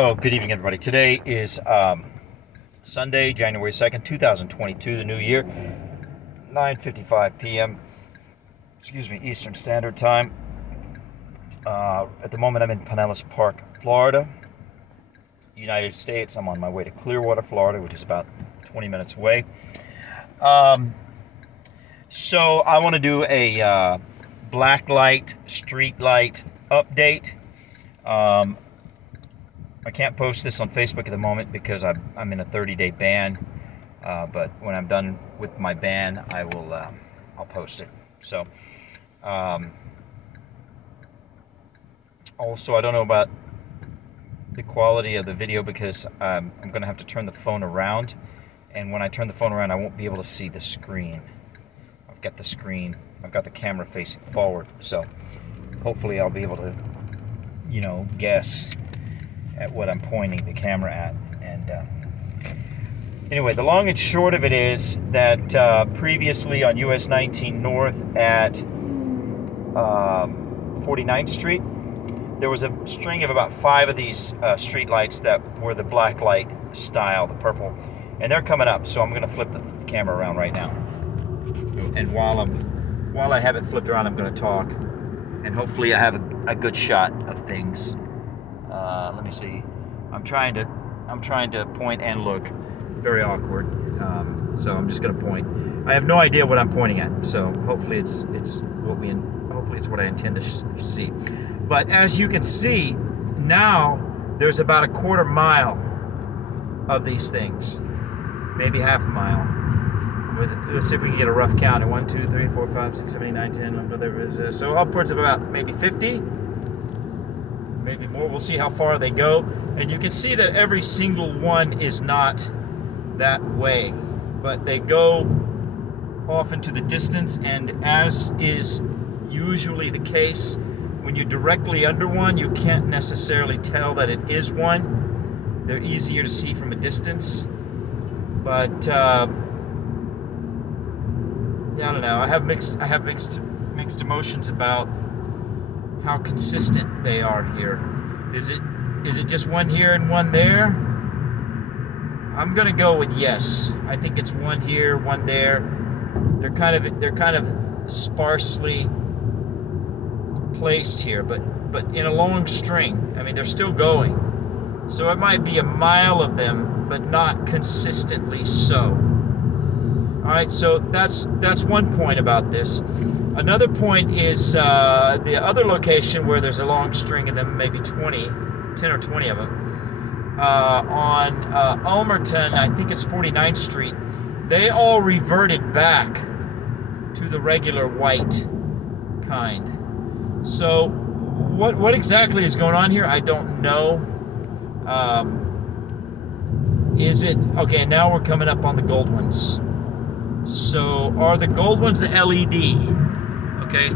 Oh, good evening, everybody. Today is Sunday, January 2nd, 2022, the new year, 9:55 p.m. Eastern Standard Time. At the moment, I'm in Pinellas Park, Florida, United States. I'm on my way to Clearwater, Florida, which is about 20 minutes away. So I want to do a Blacklight Streetlight update. I can't post this on Facebook at the moment because I'm in a 30-day ban. But when I'm done with my ban, I'll post it. So, also, I don't know about the quality of the video because I'm going to have to turn the phone around, and when I turn the phone around, I won't be able to see the screen. I've got the camera facing forward, so hopefully I'll be able to, guess at what I'm pointing the camera at. And anyway, the long and short of it is that previously on US 19 North at 49th Street, there was a string of about 5 of these street lights that were the Blacklight style, the purple, and they're coming up. So I'm going to flip the camera around right now, and while I have it flipped around, I'm going to talk, and hopefully I have a good shot of things. Let me see. I'm trying to point and look. Very awkward. So I'm just going to point. I have no idea what I'm pointing at. So hopefully it's what I intend to see. But as you can see, now there's about a quarter mile of these things, maybe half a mile. Let's see if we can get a rough count. 1, 2, 3, 4, 5, 6, 7, 8, 9, 10, whatever. So upwards of about maybe 50. Maybe more. We'll see how far they go. And you can see that every single one is not that way, but they go off into the distance, and as is usually the case, when you're directly under one, you can't necessarily tell that it is one. They're easier to see from a distance. But I don't know. I have mixed emotions about how consistent they are here. Is it just one here and one there? I'm gonna go with yes. I think it's one here, one there. They're kind of sparsely placed here, but in a long string. I mean, they're still going. So it might be a mile of them, but not consistently so. All right, so that's one point about this. Another point is the other location where there's a long string of them, maybe 10 or 20 of them, on Ulmerton, I think it's 49th Street, they all reverted back to the regular white kind. So what exactly is going on here, I don't know. Is it, okay, now we're coming up on the gold ones. So are the gold ones the LED? Okay,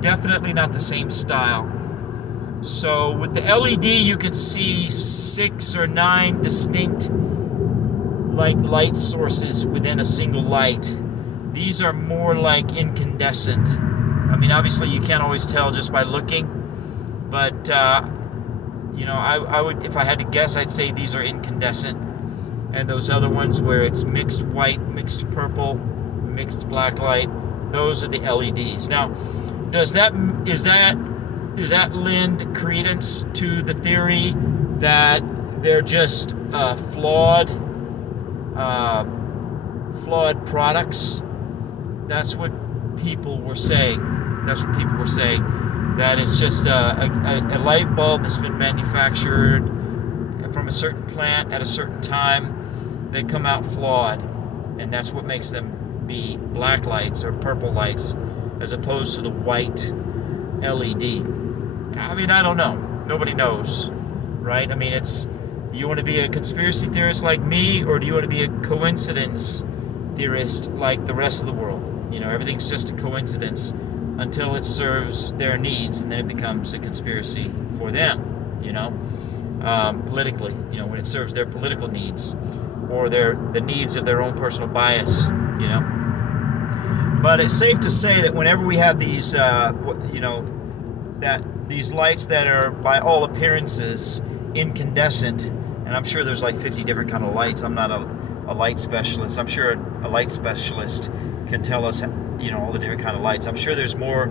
definitely not the same style. So with the LED, you can see 6 or 9 distinct light sources within a single light. These are more like incandescent. I mean, obviously you can't always tell just by looking, but I would, if I had to guess, I'd say these are incandescent. And those other ones where it's mixed white, mixed purple, mixed black light, those are the LEDs. Now, is that lend credence to the theory that they're just flawed products? That's what people were saying. That it's just a light bulb that's been manufactured from a certain plant at a certain time. They come out flawed, and that's what makes them be black lights or purple lights as opposed to the white LED. I mean, I don't know. Nobody knows, right? I mean, you want to be a conspiracy theorist like me, or do you want to be a coincidence theorist like the rest of the world? Everything's just a coincidence until it serves their needs, and then it becomes a conspiracy for them, politically, when it serves their political needs or the needs of their own personal bias, But it's safe to say that whenever we have these, that these lights that are, by all appearances, incandescent, and I'm sure there's like 50 different kind of lights. I'm not a light specialist. I'm sure a light specialist can tell us, all the different kind of lights. I'm sure there's more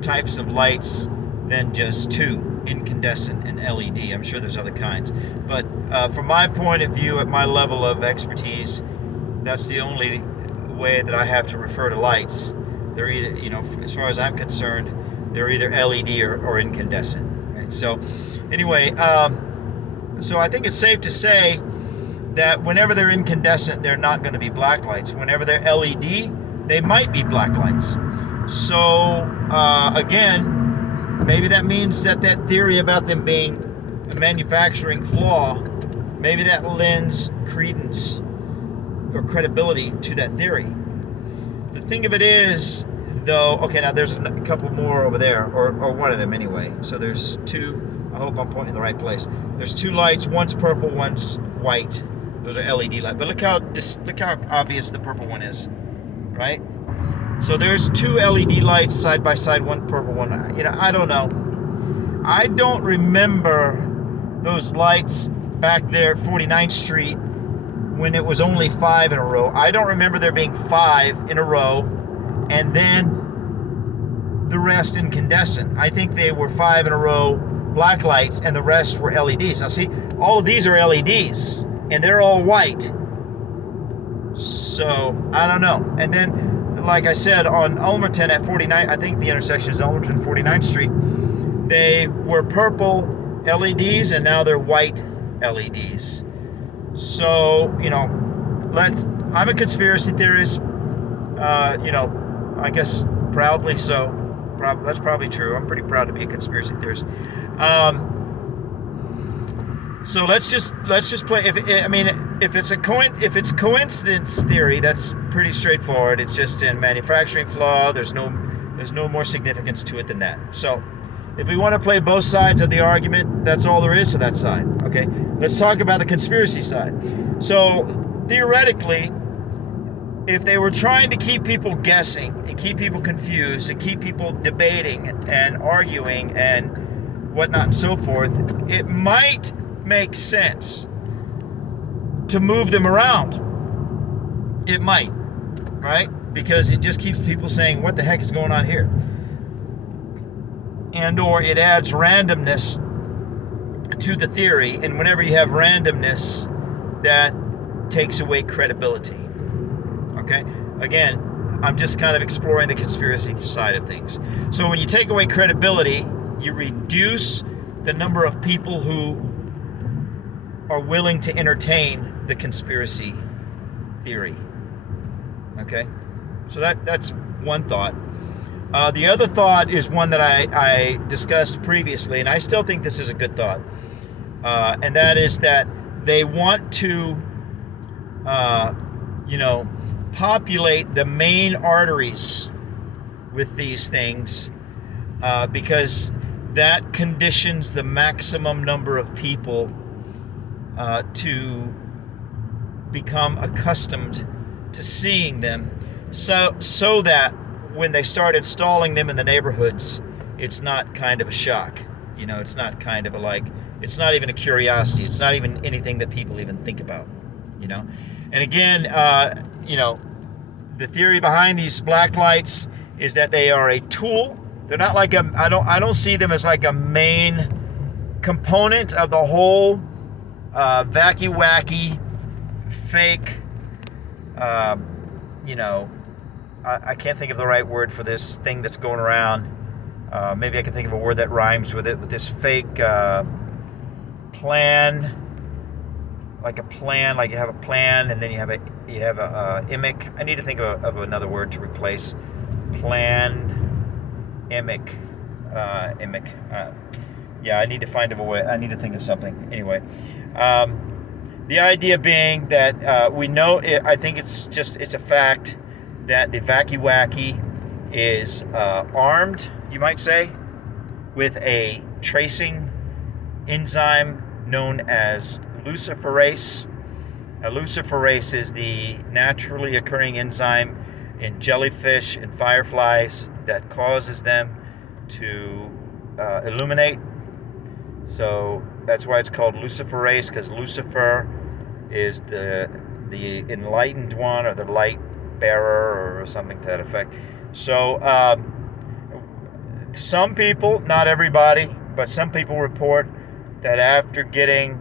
types of lights than just two, incandescent and LED. I'm sure there's other kinds. But from my point of view, at my level of expertise, that's the only way that I have to refer to lights. They're either, as far as I'm concerned, they're either LED or incandescent. Right? So anyway, so I think it's safe to say that whenever they're incandescent, they're not going to be black lights. Whenever they're LED, they might be black lights. So again, maybe that means that theory about them being a manufacturing flaw, maybe that lends credence or credibility to that theory. The thing of it is, though, okay, now there's a couple more over there, or one of them anyway. So there's two. I hope I'm pointing in the right place. There's two lights. One's purple, one's white. Those are LED lights. But look how obvious the purple one is, right? So there's two LED lights side by side, one purple, one. I don't know. I don't remember those lights back there at 49th Street when it was only 5 in a row. I don't remember there being 5 in a row and then the rest incandescent. I think they were 5 in a row black lights and the rest were LEDs. Now see, all of these are LEDs and they're all white. So, I don't know. And then, like I said, on Ulmerton at 49, I think the intersection is Ulmerton 49th Street, they were purple LEDs and now they're white LEDs. So, I'm a conspiracy theorist, I guess proudly so. That's probably true. I'm pretty proud to be a conspiracy theorist. So let's just play. If it's coincidence theory, that's pretty straightforward. It's just a manufacturing flaw. There's no more significance to it than that. So, if we want to play both sides of the argument, that's all there is to that side. Okay, let's talk about the conspiracy side. So, theoretically, if they were trying to keep people guessing and keep people confused and keep people debating and arguing and whatnot and so forth, it might make sense to move them around. It might, right? Because it just keeps people saying, what the heck is going on here? And or it adds randomness to the theory, and whenever you have randomness, that takes away credibility. Okay? Again, I'm just kind of exploring the conspiracy side of things. So when you take away credibility, you reduce the number of people who are willing to entertain the conspiracy theory. Okay? So that's one thought. The other thought is one that I discussed previously, and I still think this is a good thought. And that is that they want to, populate the main arteries with these things because that conditions the maximum number of people to become accustomed to seeing them, so that when they start installing them in the neighborhoods, it's not kind of a shock. It's not kind of it's not even a curiosity. It's not even anything that people even think about, And again, the theory behind these black lights is that they are a tool. They're not like I don't see them as like a main component of the whole vacky-wacky, fake, I can't think of the right word for this thing that's going around. Maybe I can think of a word that rhymes with it, but this fake plan, like you have a plan and then you have a imic. I need to think of another word to replace plan, imic. Yeah, I need to find a way. I need to think of something. Anyway, the idea being that we know. I think it's a fact that the vacky-wacky is armed, you might say, with a tracing enzyme known as luciferase. Luciferase is the naturally occurring enzyme in jellyfish and fireflies that causes them to illuminate. So That's why it's called Luciferase, because Lucifer is the enlightened one, or the light bearer, or something to that effect. So some people, not everybody, but some people report that after getting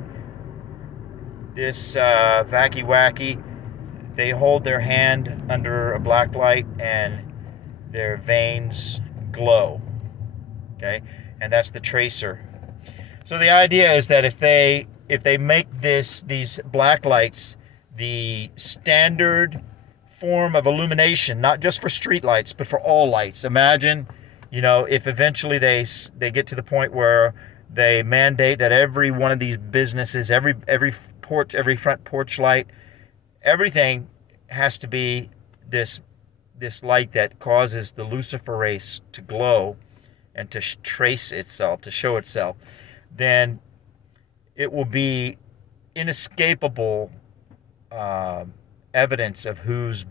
this vacky wacky, they hold their hand under a black light and their veins glow. Okay, and that's the tracer. So the idea is that if they make these black lights the standard form of illumination, not just for street lights, but for all lights. Imagine, if eventually they get to the point where they mandate that every one of these businesses, every front porch light, everything has to be this light that causes the luciferase to glow and to trace itself, to show itself. Then it will be inescapable evidence of who's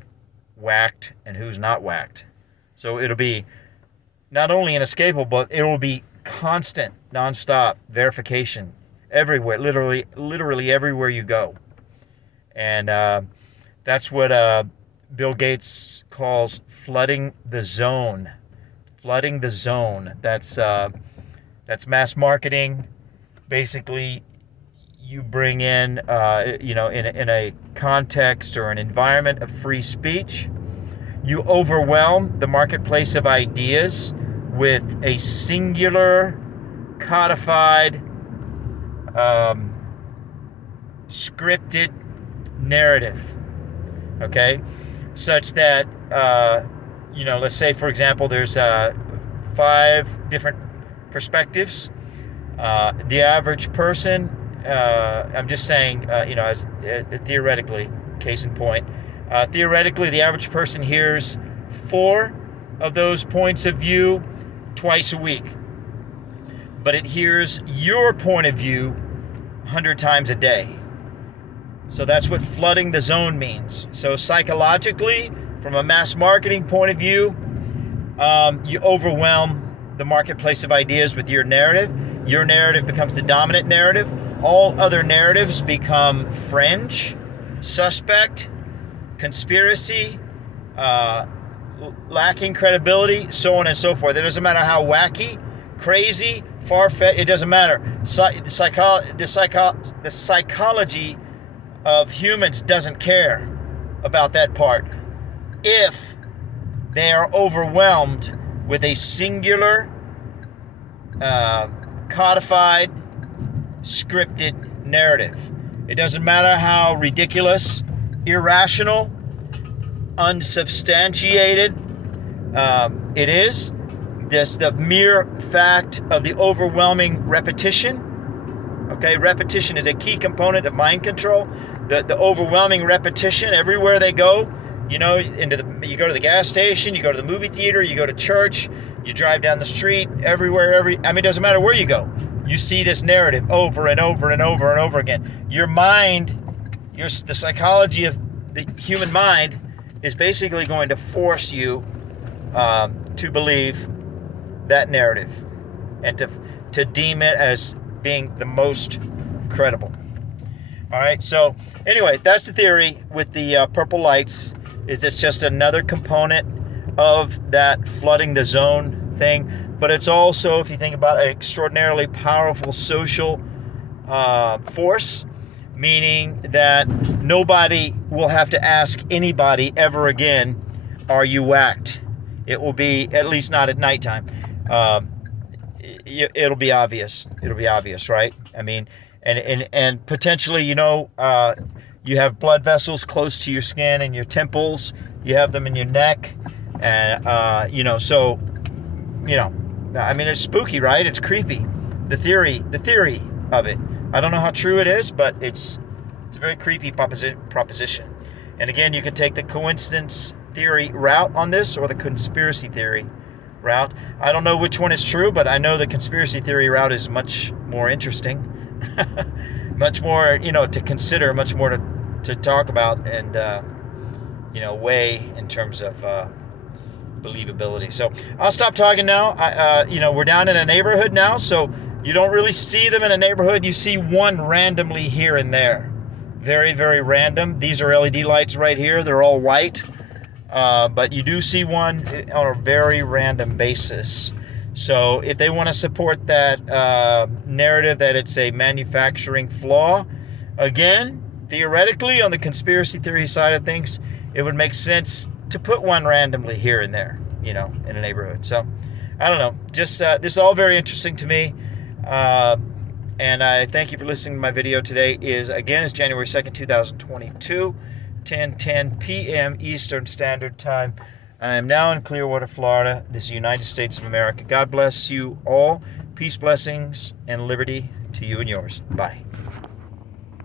whacked and who's not whacked. So it'll be not only inescapable, but it will be constant, nonstop verification everywhere, literally everywhere you go. And that's what Bill Gates calls flooding the zone. Flooding the zone. That's mass marketing. Basically, you bring in, in a context or an environment of free speech. You overwhelm the marketplace of ideas with a singular, codified, scripted narrative. Okay, such that let's say, for example, there's 5 different perspectives. The average person, I'm just saying, as theoretically, case in point, theoretically, the average person hears 4 of those points of view twice a week, but it hears your point of view 100 times a day. So that's what flooding the zone means. So psychologically, from a mass marketing point of view, you overwhelm the marketplace of ideas with your narrative. Your narrative becomes the dominant narrative. All other narratives become fringe, suspect, conspiracy, lacking credibility, so on and so forth. It doesn't matter how wacky, crazy, far-fetched, it doesn't matter. The psychology of humans doesn't care about that part if they are overwhelmed with a singular, codified, scripted narrative. It doesn't matter how ridiculous, irrational, unsubstantiated it is. The mere fact of the overwhelming repetition. Okay, repetition is a key component of mind control. The overwhelming repetition everywhere they go. You go to the gas station, you go to the movie theater, you go to church, you drive down the street, everywhere. It doesn't matter where you go. You see this narrative over and over and over and over again. Your mind, the psychology of the human mind is basically going to force you to believe that narrative and to deem it as being the most credible. All right, so anyway, that's the theory with the purple lights. Is it's just another component of that flooding the zone thing, but it's also, if you think about it, an extraordinarily powerful social force, meaning that nobody will have to ask anybody ever again, are you whacked? It will be, at least not at nighttime. It'll be obvious. It'll be obvious, right? And potentially, you have blood vessels close to your skin and your temples. You have them in your neck, and it's spooky, right? It's creepy. The theory of it. I don't know how true it is, but it's a very creepy proposition. And again, you can take the coincidence theory route on this, or the conspiracy theory route. I don't know which one is true, but I know the conspiracy theory route is much more interesting. Much more, to consider, much more to talk about and, weigh in terms of believability. So I'll stop talking now. We're down in a neighborhood now, so You don't really see them in a neighborhood. You see one randomly here and there. Very, very random. These are LED lights right here. They're all white. But you do see one on a very random basis. So if they want to support that narrative that it's a manufacturing flaw, again, theoretically, on the conspiracy theory side of things, it would make sense to put one randomly here and there, you know, in a neighborhood. So I don't know. Just this is all very interesting to me. And I thank you for listening to my video today. Is January 2nd, 2022, 10:10 p.m. Eastern Standard Time. I am now in Clearwater, Florida. This is the United States of America. God bless you all. Peace, blessings, and liberty to you and yours. Bye.